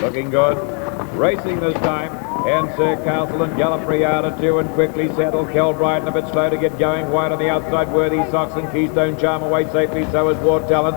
Looking good. Racing this time. And Sir Castleton, Gallantry out of 2 and quickly settled. Kelbride a bit slow to get going. Wide on the outside, Worthy Socks and Keystone Charm away safely. So is War Talent.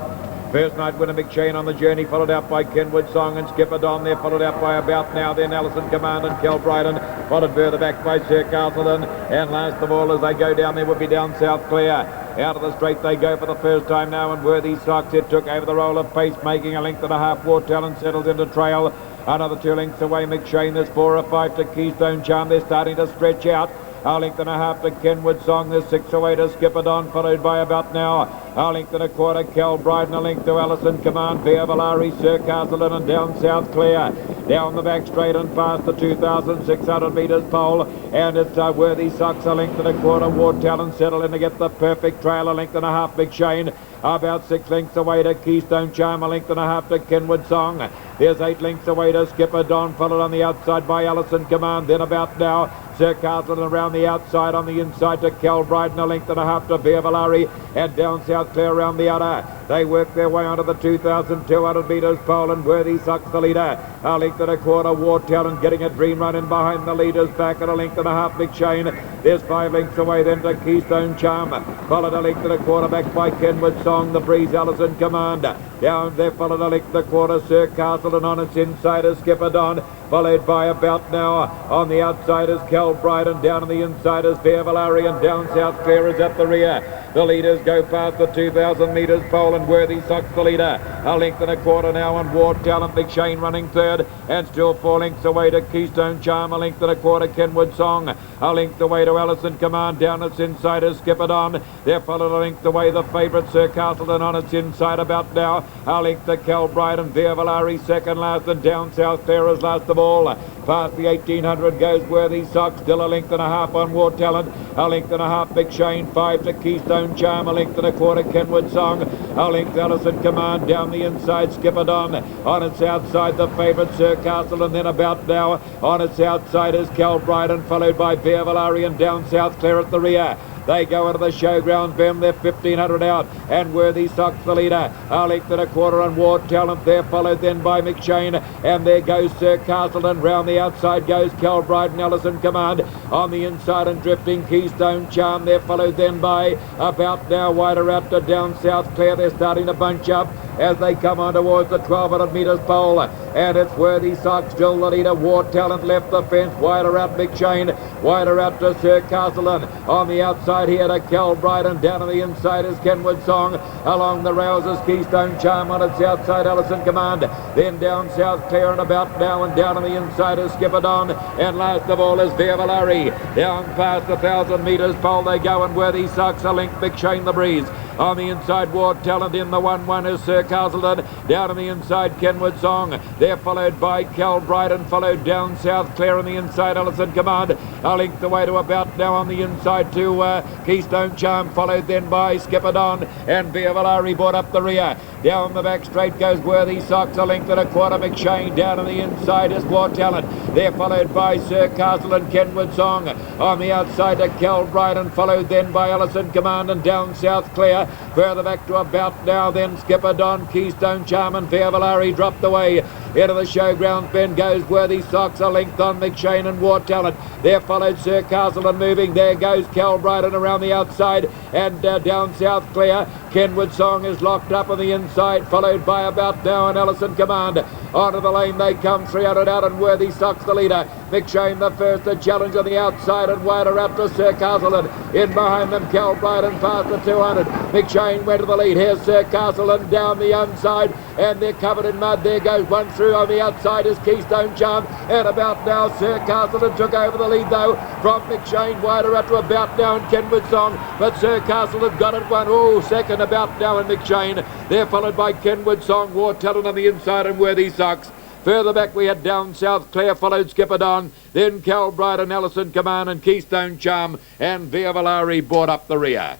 First night winner McShane on the journey, followed out by Kenwood Song and Skipper Don there, followed out by About Now, then Allison Command and Kelbride, followed further back by Sir Castleton, and last of all as they go down there would be Down South Clear. Out of the straight they go for the first time now, and Worthy Socks, it took over the role of pace, making a length and a half. War Talent settles into trail. Another 2 lengths away McShane, there's 4 or 5 to Keystone Charm, they're starting to stretch out. A length and a half to Kenwood Song, there's 6 away to Skipper Don, followed by About Now. A length and a quarter, Kelbride, and a length to Allison Command, Via Valari, Sir Castleton and Down South Clear. Down the back straight and past the 2,600 metres pole, and it's Worthy Socks, a length and a quarter. War Talent settle in to get the perfect trail, a length and a half McShane. About 6 lengths away to Keystone Charm, a length and a half to Kenwood Song. There's 8 lengths away to Skipper Don, followed on the outside by Allison Command, then About Now. Sir Castleton around the outside, on the inside to Kelbride, and a length and a half to Via Valari, and Down South Clear around the outer. They work their way onto the 2,200 metres pole, and Worthy Socks the leader. A length and a quarter, War Talent getting a dream run in behind the leaders, back at a length and a half McShane. There's 5 lengths away then to Keystone Charm, followed a length and a quarter back by Kenwood Song, the Breeze, Allison Command. Down there followed a length and a quarter, Sir Castleton on its inside is Skipper Don, followed by About Now. On the outside is Kelbride, and down on the inside is Via Valari, and Down South Clear is at the rear. The leaders go past the 2,000 metres pole, and Worthy Socks the leader. A length and a quarter now, and War Talent McShane running third, and still 4 lengths away to Keystone Charm, a length and a quarter Kenwood Song. A length away to Allison Command, down its inside is Skipper Don. They're followed a length away the favourite Sir Castleton on its inside About Now. A length to Kelbride and Via Valari second last, and Down South Clear is last of all. Past the 1,800 goes Worthy Socks, still a length and a half on War Talent. A length and a half McShane, 5 to Keystone Charm, a length and a quarter Kenwood Song. A length Allison Command, down the inside Skipper Don. On its outside the favourite Sir Castleton, then About Now. On its outside is Kelbride, and followed by Via Valari, and Down South Clear at the rear. They go into the showground bend, they're 1,500 out, and Worthy Socks the leader. A length and a quarter on War Talent, there followed then by McShane, and there goes Sir Castleton. Round the outside goes Kelbride and Allison Command. On the inside and drifting Keystone Charm, there followed then by About Now, wider out to Down South Clear. They're starting to bunch up as they come on towards the 1,200 metres pole, and it's Worthy Socks still the leader. War Talent left the fence, wider out McShane, wider out to Sir Castleton. On the outside here to Kelbride, and down on the inside is Kenwood Song. Along the rails is Keystone Charm, on its outside Allison Command. Then Down South Clear and About Now, and down on the inside is Skipper Don, and last of all is Via Valari. Down past the 1,000 metres pole they go, and Worthy Socks a length McShane the Breeze. On the inside War Talent, in the 1-1 is Sir Castleton. Down on the inside Kenwood Song. They're followed by Kelbride, and followed Down South Clear on the inside Allison Command. A length away to About Now, on the inside to Keystone Charm, followed then by Skipper Don, and Via Valari brought up the rear. Down the back straight goes Worthy Socks, a length and a quarter McShane. Down on the inside is War Talent. They're followed by Sir Castleton, Kenwood Song. On the outside to Kelbride, and followed then by Allison Command, and Down South Clear. Further back to About Now, then Skipper Don, Keystone Charm, and Via Valari dropped away. Into the showground bend goes Worthy Socks, a length on McShane and War Talent. There followed Sir Castleton moving. There goes Kelbride, and around the outside, and Down South Clear. Kenwood Song is locked up on the inside, followed by About Now and Allison Command. Onto the lane they come, 300 out, and Worthy Socks the leader. McShane the first to challenge on the outside, and wider out to Sir Castleton. In behind them Kelbride, and past the 200. McShane went to the lead. Here's Sir Castleton down the inside, and they're covered in mud. There goes one through. On the outside is Keystone Charm, and About Now. Sir Castleton took over the lead though from McShane, wider up to About Now and Kenwood Song, but Sir Castleton got it one. Oh, second About Now and McShane. They're followed by Kenwood Song, War Talent on the inside, and Worthy Socks. Further back we had Down South Clear, followed Skipper Don, then Kelbride and Allison Command, and Keystone Charm, and Via Valari brought up the rear.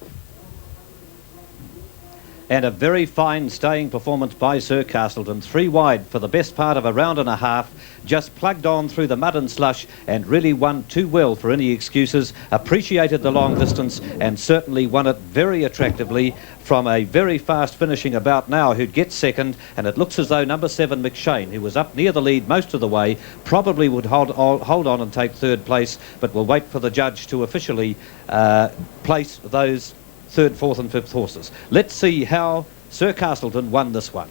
And a very fine staying performance by Sir Castleton. 3 wide for the best part of a round and a half. Just plugged on through the mud and slush and really won too well for any excuses. Appreciated the long distance and certainly won it very attractively from a very fast finishing About Now, who'd get second. And it looks as though number 7 McShane, who was up near the lead most of the way, probably would hold on and take 3rd place, but we'll wait for the judge to officially place those 3rd, 4th and 5th horses. Let's see how Sir Castleton won this one.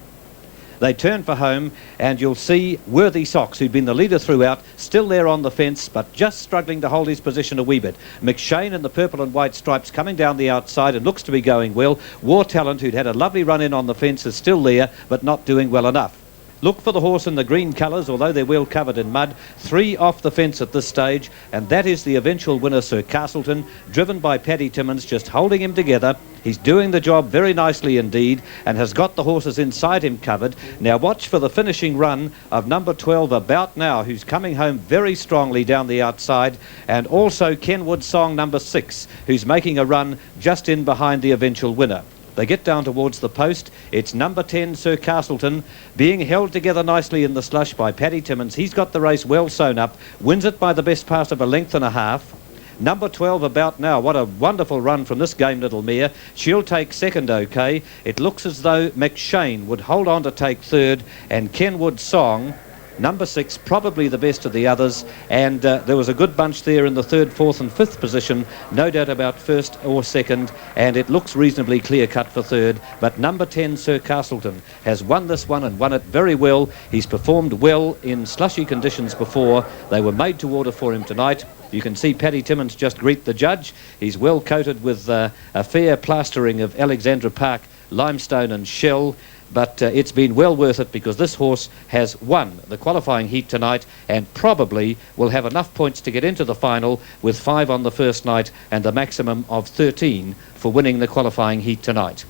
They turn for home, and you'll see Worthy Socks, who'd been the leader throughout, still there on the fence, but just struggling to hold his position a wee bit. McShane in the purple and white stripes coming down the outside and looks to be going well. War Talent, who'd had a lovely run in on the fence, is still there, but not doing well enough. Look for the horse in the green colours, although they're well covered in mud. 3 off the fence at this stage, and that is the eventual winner, Sir Castleton, driven by Paddy Timmins, just holding him together. He's doing the job very nicely indeed, and has got the horses inside him covered. Now watch for the finishing run of number 12, About Now, who's coming home very strongly down the outside, and also Kenwood Song, number 6, who's making a run just in behind the eventual winner. They get down towards the post. It's number 10, Sir Castleton, being held together nicely in the slush by Paddy Timmins. He's got the race well sewn up, wins it by the best part of a length and a half. Number 12, About Now, what a wonderful run from this game little mare. She'll take 2nd okay. It looks as though McShane would hold on to take 3rd, and Kenwood Song, number 6, probably the best of the others, and there was a good bunch there in the 3rd, 4th and 5th position, no doubt about 1st or 2nd, and it looks reasonably clear-cut for 3rd, but number 10, Sir Castleton, has won this one and won it very well. He's performed well in slushy conditions before. They were made to order for him tonight. You can see Paddy Timmins just greet the judge. He's well coated with a fair plastering of Alexandra Park limestone and shell. But it's been well worth it, because this horse has won the qualifying heat tonight and probably will have enough points to get into the final, with 5 on the first night and a maximum of 13 for winning the qualifying heat tonight.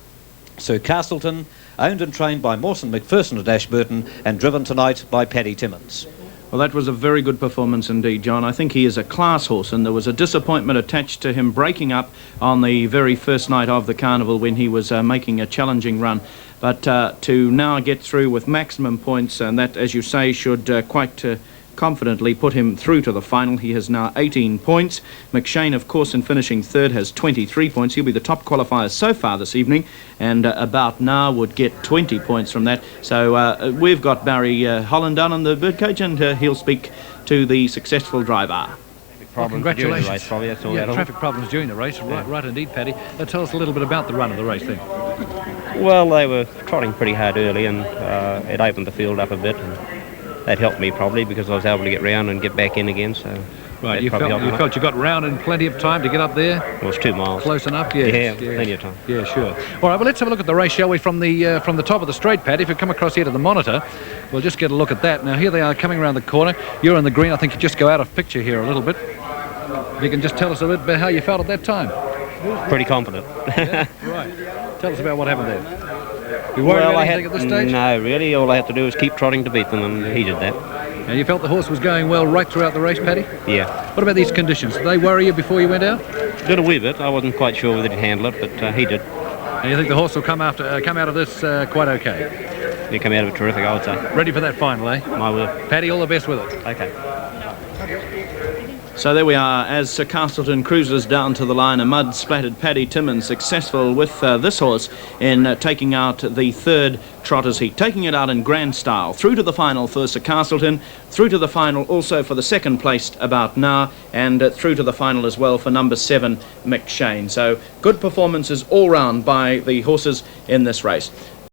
Sir Castleton, owned and trained by Mawson McPherson at Ashburton and driven tonight by Paddy Timmins. Well, that was a very good performance indeed, John. I think he is a class horse, and there was a disappointment attached to him breaking up on the very first night of the carnival when he was making a challenging run. But to now get through with maximum points, and that, as you say, should quite confidently put him through to the final. He has now 18 points. McShane, of course, in finishing 3rd, has 23 points. He'll be the top qualifier so far this evening, and About Now would get 20 points from that. So we've got Barry Holland down on the birdcage, and he'll speak to the successful driver. Well, congratulations. Traffic problems during the race. Right indeed, Paddy. Tell us a little bit about the run of the race then. Well, they were trotting pretty hard early, and it opened the field up a bit, and that helped me probably, because I was able to get round and get back in again. So right, you felt you got round in plenty of time to get up there? Well, it was 2 miles. Close enough, yes. Yeah, plenty of time. Yeah, sure. All right, well, let's have a look at the race, shall we, from the top of the straight, Paddy. If you come across here to the monitor, we'll just get a look at that. Now, here they are coming around the corner. You're in the green. I think you just go out of picture here a little bit. If you can just tell us a bit about how you felt at that time. Pretty confident. Yeah, right. Tell us about what happened there. You worried about anything at this stage? No, really. All I had to do was keep trotting to beat them, and he did that. And you felt the horse was going well right throughout the race, Paddy? Yeah. What about these conditions? Did they worry you before you went out? Did a wee bit. I wasn't quite sure whether he'd handle it, but he did. And you think the horse will come out of this quite okay? He came out of it terrific, I would say. Ready for that final, eh? My word. Paddy, all the best with it. Okay. So there we are, as Sir Castleton cruises down to the line, a mud-splattered Paddy Timmins successful with this horse in taking out the 3rd Trotters heat, taking it out in grand style. Through to the final for Sir Castleton, through to the final also for the 2nd placed About Now, and through to the final as well for number 7, McShane. So good performances all round by the horses in this race.